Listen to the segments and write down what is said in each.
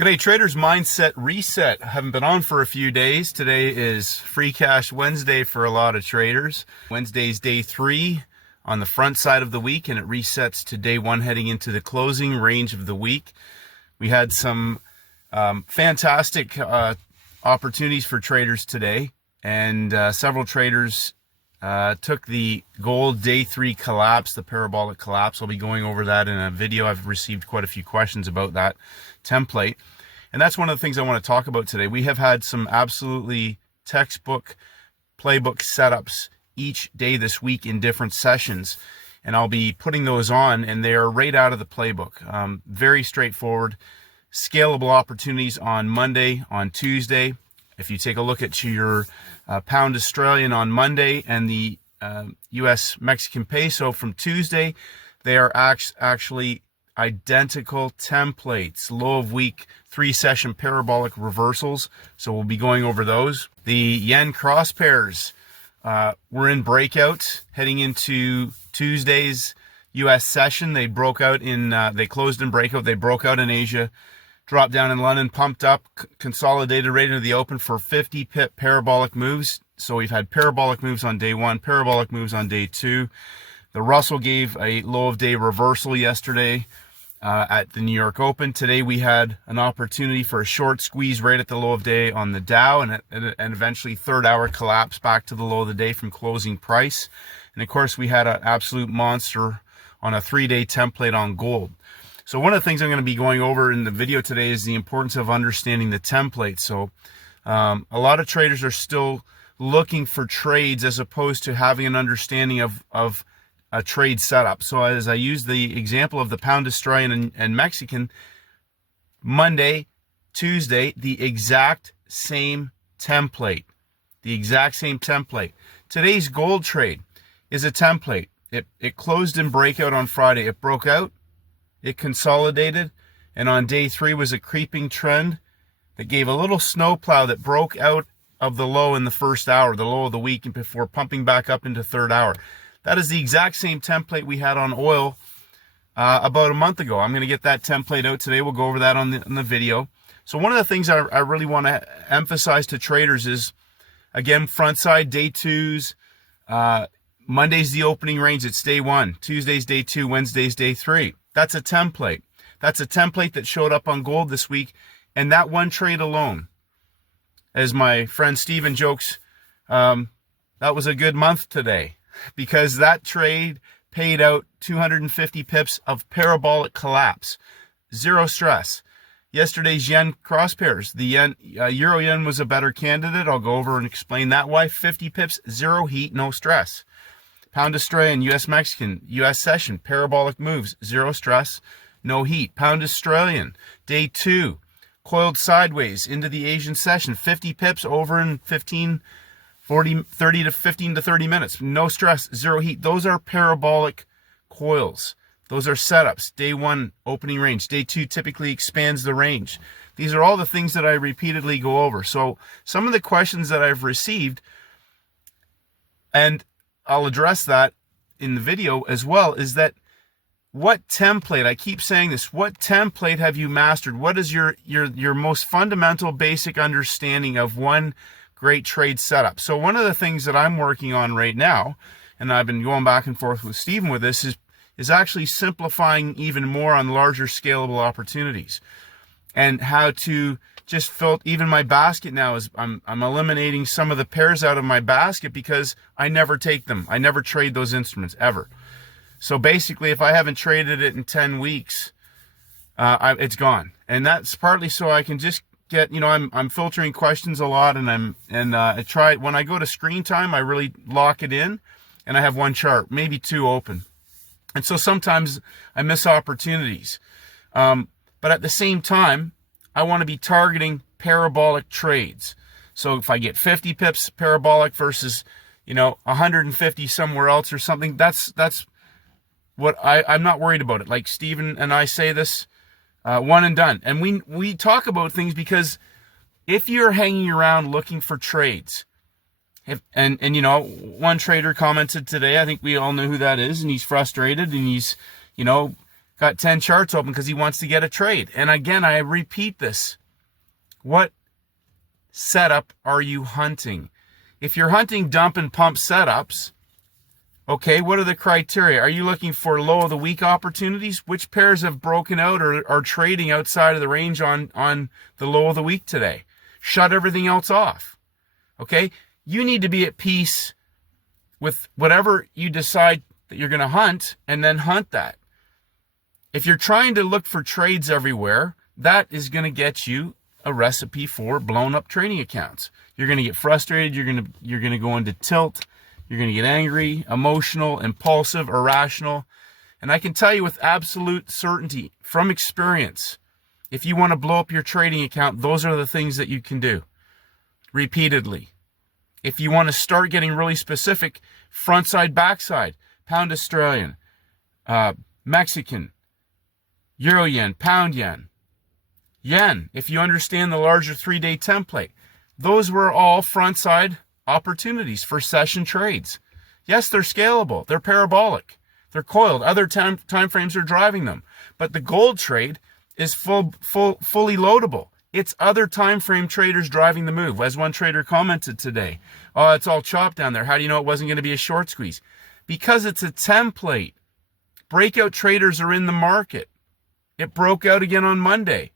G'day traders, mindset reset. Haven't been on for a few days. Today is Free Cash Wednesday for a lot of traders. Wednesday's day 3 on the front side of the week, and it resets to day 1 heading into the closing range of the week. We had some fantastic opportunities for traders today, and several traders took the gold day 3 collapse, the parabolic collapse. I'll be going over that in a video. I've received quite a few questions about that template, and that's one of the things I want to talk about today. We have had some absolutely textbook playbook setups each day this week in different sessions, and I'll be putting those on, and they are right out of the playbook. Very straightforward, scalable opportunities on Monday, on Tuesday. If you take a look at your pound Australian on Monday and the US Mexican peso from Tuesday, they are actually identical templates, low of week 3-session parabolic reversals. So we'll be going over those. The yen cross pairs were in breakout heading into Tuesday's US session. They broke out in, they closed in breakout. They broke out in Asia, dropped down in London, pumped up, consolidated right into the open for 50 pip parabolic moves. So we've had parabolic moves on day 1, parabolic moves on day 2. The Russell gave a low of day reversal yesterday at the New York Open. Today we had an opportunity for a short squeeze right at the low of day on the Dow, and eventually third hour collapse back to the low of the day from closing price. And of course we had an absolute monster on a 3-day template on gold. So one of the things I'm going to be going over in the video today is the importance of understanding the template. So a lot of traders are still looking for trades as opposed to having an understanding of a trade setup. So as I use the example of the pound Australian and Mexican, Monday, Tuesday, the exact same template. The exact same template. Today's gold trade is a template. It closed in breakout on Friday. It broke out, it consolidated, and on day 3 was a creeping trend that gave a little snowplow that broke out of the low in the first hour, the low of the week, and before pumping back up into third hour. That is the exact same template we had on oil about a month ago. I'm going to get that template out today. We'll go over that on the video. So one of the things I really want to emphasize to traders is, again, front side, day 2s. Monday's the opening range. It's day 1. Tuesday's day 2. Wednesday's day 3. That's a template. That's a template that showed up on gold this week. And that one trade alone, as my friend Steven jokes, that was a good month today, because that trade paid out 250 pips of parabolic collapse. Zero stress. Yesterday's yen cross pairs, the yen, euro yen was a better candidate. I'll go over and explain that why. 50 pips, zero heat, no stress. Pound Australian, US Mexican, US session, parabolic moves, zero stress, no heat. Pound Australian, day 2, coiled sideways into the Asian session, 50 pips over in 15 to 30 minutes. No stress, zero heat. Those are parabolic coils. Those are setups. Day 1, opening range. Day 2 typically expands the range. These are all the things that I repeatedly go over. So some of the questions that I've received, and I'll address that in the video as well, is that what template, I keep saying this, what template have you mastered? What is your most fundamental basic understanding of one great trade setup? So one of the things that I'm working on right now, and I've been going back and forth with Stephen with this, is actually simplifying even more on larger scalable opportunities, and how to just fill even my basket now. Is I'm eliminating some of the pairs out of my basket because I never take them. I never trade those instruments ever. So basically, if I haven't traded it in 10 weeks, it's gone. And that's partly so I can just get, I'm filtering questions a lot, and I try, when I go to screen time, I really lock it in, and I have one chart, maybe 2 open. And so sometimes I miss opportunities. But at the same time, I want to be targeting parabolic trades. So if I get 50 pips parabolic versus, 150 somewhere else or something, that's what I'm not worried about it. Like Stephen and I say this, one and done. And we talk about things because if you're hanging around looking for trades, one trader commented today, I think we all know who that is, and he's frustrated, and he's, got 10 charts open because he wants to get a trade. And again, I repeat this. What setup are you hunting? If you're hunting dump and pump setups, okay, what are the criteria? Are you looking for low of the week opportunities? Which pairs have broken out or are trading outside of the range on the low of the week today? Shut everything else off. Okay? You need to be at peace with whatever you decide that you're going to hunt, and then hunt that. If you're trying to look for trades everywhere, that is going to get you a recipe for blown up trading accounts. You're going to get frustrated. You're going to go into tilt. You're going to get angry, emotional, impulsive, irrational. And I can tell you with absolute certainty from experience, if you want to blow up your trading account, those are the things that you can do repeatedly. If you want to start getting really specific, front side, back side, pound Australian, Mexican, Euro yen, pound yen, yen. If you understand the larger 3-day template, those were all front side opportunities for session trades. Yes, they're scalable. They're parabolic. They're coiled. Other time frames are driving them. But the gold trade is fully loadable. It's other time frame traders driving the move. As one trader commented today, oh, it's all chopped down there. How do you know it wasn't going to be a short squeeze? Because it's a template. Breakout traders are in the market. It broke out again on Monday.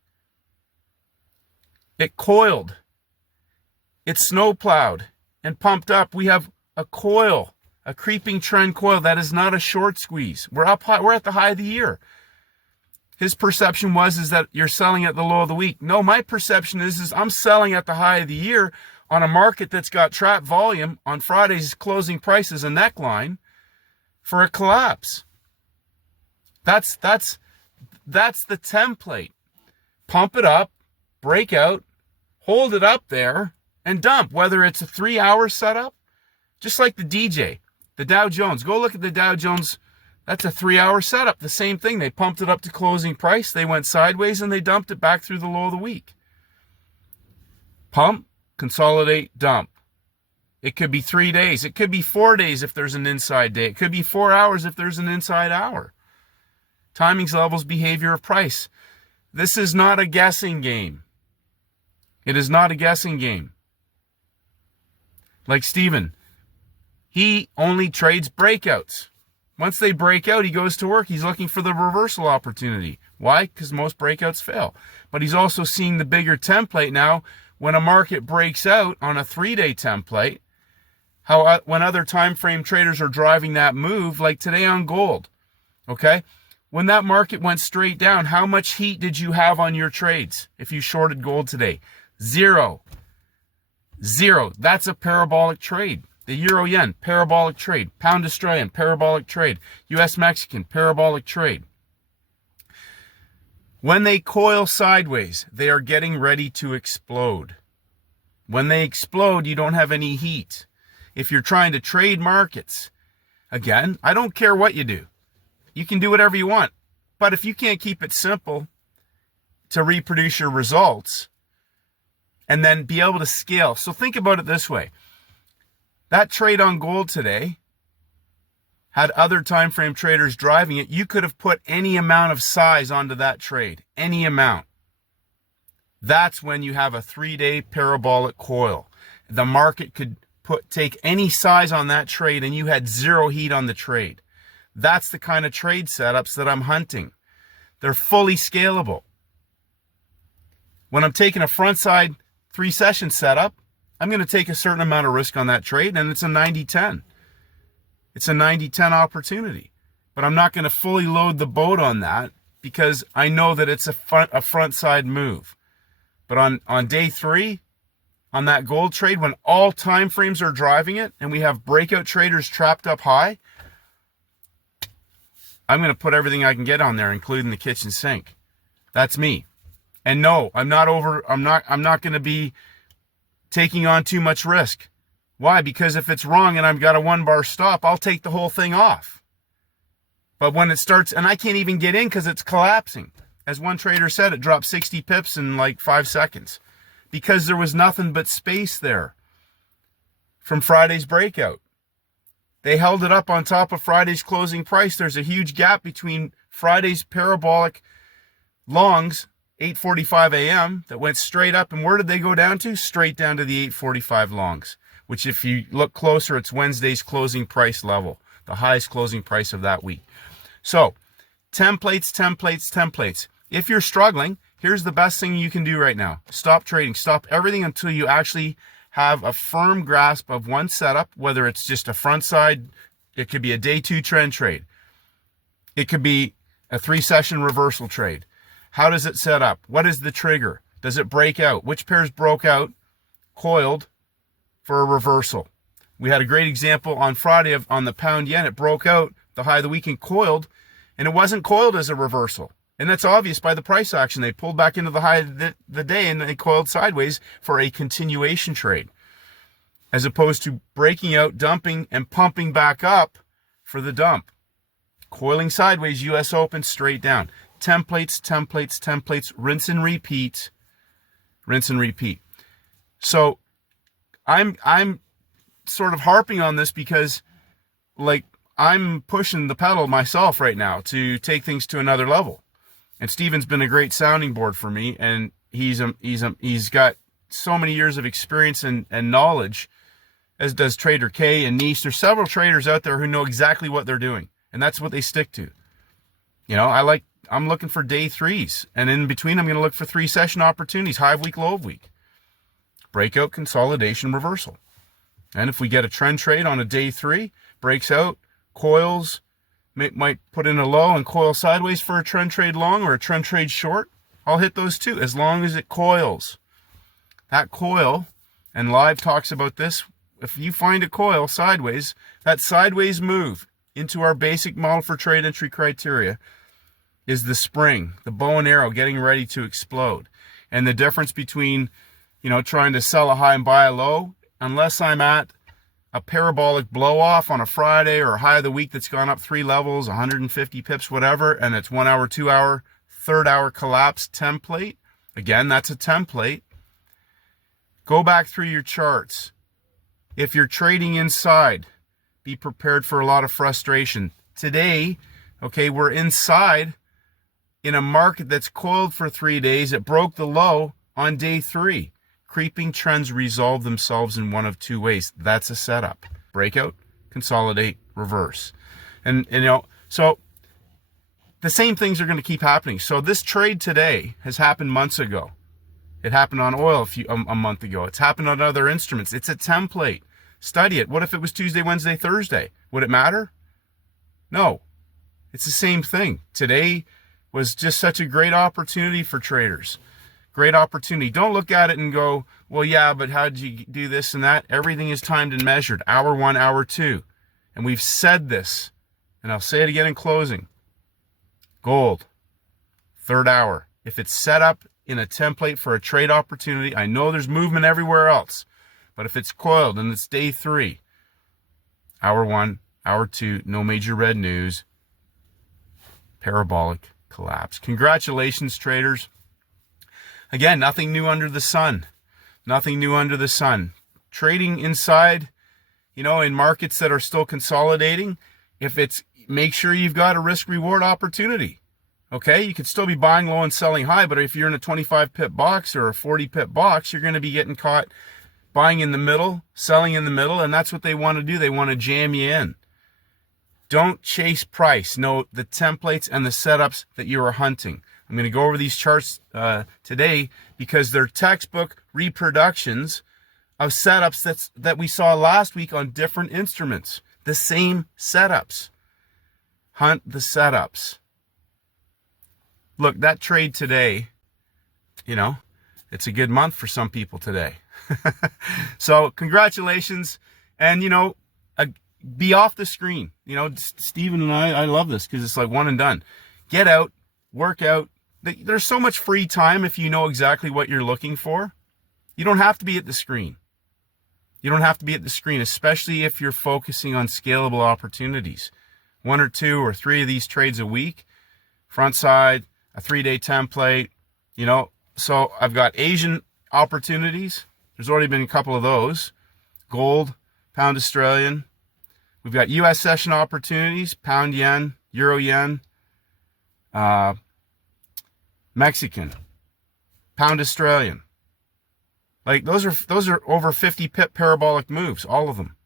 It coiled. It snowplowed and pumped up. We have a coil, a creeping trend coil. That is not a short squeeze. We're up high. We're at the high of the year. His perception is that you're selling at the low of the week. No, my perception is I'm selling at the high of the year on a market that's got trap volume on Friday's closing prices, a neckline for a collapse. That's the template. Pump it up, break out, hold it up there, and dump. Whether it's a 3-hour setup, just like the DJ, the Dow Jones. Go look at the Dow Jones. That's a 3-hour setup. The same thing. They pumped it up to closing price. They went sideways and they dumped it back through the low of the week. Pump, consolidate, dump. It could be 3 days. It could be 4 days if there's an inside day. It could be 4 hours if there's an inside hour. Timings, levels, behavior of price. This is not a guessing game. It is not a guessing game. Like Steven, he only trades breakouts. Once they break out, he goes to work. He's looking for the reversal opportunity. Why? Because most breakouts fail. But he's also seeing the bigger template now. When a market breaks out on a 3-day template, when other time frame traders are driving that move, like today on gold, okay? When that market went straight down, how much heat did you have on your trades if you shorted gold today? Zero. That's a parabolic trade. The Euro yen, parabolic trade. Pound Australian, parabolic trade. US Mexican, parabolic trade. When they coil sideways, they are getting ready to explode. When they explode, you don't have any heat. If you're trying to trade markets, again, I don't care what you do. You can do whatever you want. But if you can't keep it simple to reproduce your results and then be able to scale. So think about it this way. That trade on gold today had other time frame traders driving it. You could have put any amount of size onto that trade, any amount. That's when you have a 3-day parabolic coil. The market could take any size on that trade and you had zero heat on the trade. That's the kind of trade setups that I'm hunting. They're fully scalable. When I'm taking a front side 3-session setup, I'm going to take a certain amount of risk on that trade, and it's a 90-10. It's a 90-10 opportunity. But I'm not going to fully load the boat on that because I know that it's a front side move. But on day 3, on that gold trade, when all time frames are driving it and we have breakout traders trapped up high, I'm going to put everything I can get on there, including the kitchen sink. That's me. And no, I'm not going to be taking on too much risk. Why? Because if it's wrong and I've got a 1-bar stop, I'll take the whole thing off. But when it starts, and I can't even get in because it's collapsing. As one trader said, it dropped 60 pips in like 5 seconds because there was nothing but space there from Friday's breakout. They held it up on top of Friday's closing price. There's a huge gap between Friday's parabolic longs, 8:45 a.m. that went straight up. And where did they go down to? Straight down to the 8:45 longs, which if you look closer, it's Wednesday's closing price level, the highest closing price of that week. So templates, templates, templates. If you're struggling, here's the best thing you can do right now. Stop trading. Stop everything until you actually have a firm grasp of one setup, whether it's just a front side. It could be a day 2 trend trade. It could be a 3-session reversal trade. How does it set up? What is the trigger? Does it break out? Which pairs broke out, coiled for a reversal? We had a great example on Friday on the pound yen. It broke out the high of the week and coiled, and it wasn't coiled as a reversal. And that's obvious by the price action. They pulled back into the high of the day and they coiled sideways for a continuation trade, as opposed to breaking out, dumping, and pumping back up for the dump. Coiling sideways, US Open, straight down. Templates, templates, templates, rinse and repeat, rinse and repeat. So I'm sort of harping on this because, like, I'm pushing the pedal myself right now to take things to another level. And Steven's been a great sounding board for me, and he's got so many years of experience and knowledge, as does Trader K and Nice. There's several traders out there who know exactly what they're doing, and that's what they stick to. You know, I'm looking for day 3s, and in between I'm going to look for 3-session opportunities, high of week, low of week, breakout, consolidation, reversal. And if we get a trend trade on a day 3, breaks out, coils, might put in a low and coil sideways for a trend trade long or a trend trade short, I'll hit those too, as long as it coils. That coil, and Live talks about this, if you find a coil sideways, that sideways move into our basic model for trade entry criteria is the spring, the bow and arrow getting ready to explode. And the difference between, you know, trying to sell a high and buy a low, unless I'm at a parabolic blow off on a Friday or a high of the week that's gone up 3 levels, 150 pips, whatever, and it's 1 hour, 2 hour, 3rd hour collapse template. Again, that's a template. Go back through your charts. If you're trading inside, be prepared for a lot of frustration. Today, okay, we're inside in a market that's coiled for 3 days. It broke the low on day 3. Creeping trends resolve themselves in one of 2 ways. That's a setup. Breakout, consolidate, reverse. And you know, so the same things are going to keep happening. So this trade today has happened months ago. It happened on oil a month ago. It's happened on other instruments. It's a template. Study it. What if it was Tuesday, Wednesday, Thursday? Would it matter? No. It's the same thing. Today was just such a great opportunity for traders. Great opportunity. Don't look at it and go, well, yeah, but how did you do this and that? Everything is timed and measured. Hour 1, hour 2. And we've said this, and I'll say it again in closing. Gold, 3rd hour. If it's set up in a template for a trade opportunity, I know there's movement everywhere else, but if it's coiled and it's day 3, hour 1, hour 2, no major red news, parabolic collapse. Congratulations, traders. Again, nothing new under the sun. Nothing new under the sun. Trading inside, you know, in markets that are still consolidating, make sure you've got a risk reward opportunity. Okay, you could still be buying low and selling high, but if you're in a 25 pip box or a 40 pip box, you're going to be getting caught buying in the middle, selling in the middle, and that's what they want to do. They want to jam you in. Don't chase price. Know the templates and the setups that you are hunting. I'm going to go over these charts today because they're textbook reproductions of setups that we saw last week on different instruments. The same setups. Hunt the setups. Look, that trade today, you know, it's a good month for some people today. So congratulations. And, you know, be off the screen. You know, Steven and I love this because it's like one and done. Get out, work out. There's so much free time if you know exactly what you're looking for. You don't have to be at the screen. You don't have to be at the screen, especially if you're focusing on scalable opportunities. 1 or 2 or 3 of these trades a week, front side, a 3-day template, you know. So I've got Asian opportunities. There's already been a couple of those. Gold, pound Australian. We've got US session opportunities, pound yen, euro yen. Mexican, pound Australian. Like those are over 50 pip parabolic moves, all of them.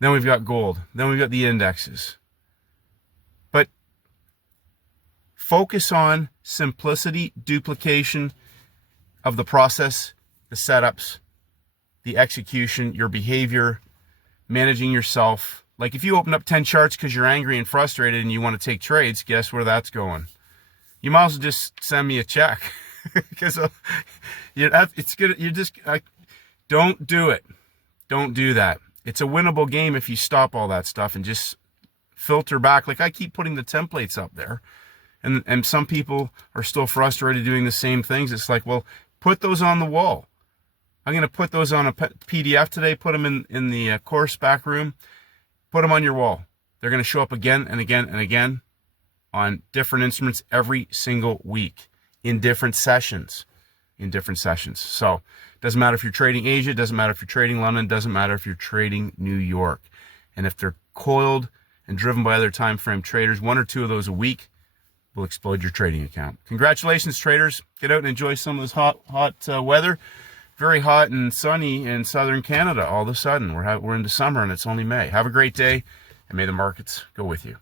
Then we've got gold. Then we've got the indexes. But focus on simplicity, duplication of the process, the setups, the execution, your behavior, managing yourself. Like if you open up 10 charts because you're angry and frustrated and you want to take trades, guess where that's going? You might as well just send me a check. Because it's good. You just don't do it. Don't do that. It's a winnable game if you stop all that stuff and just filter back. Like I keep putting the templates up there, and some people are still frustrated doing the same things. It's like, well, put those on the wall. I'm going to put those on a PDF today. Put them in the course back room. Put them on your wall. They're going to show up again and again and again on different instruments every single week. In different sessions. So it doesn't matter if you're trading Asia, it doesn't matter if you're trading London, it doesn't matter if you're trading New York. And if they're coiled and driven by other time frame traders, 1 or 2 of those a week will explode your trading account. Congratulations, traders. Get out and enjoy some of this hot weather. Very hot and sunny in southern Canada all of a sudden. We're into summer and it's only May. Have a great day, and may the markets go with you.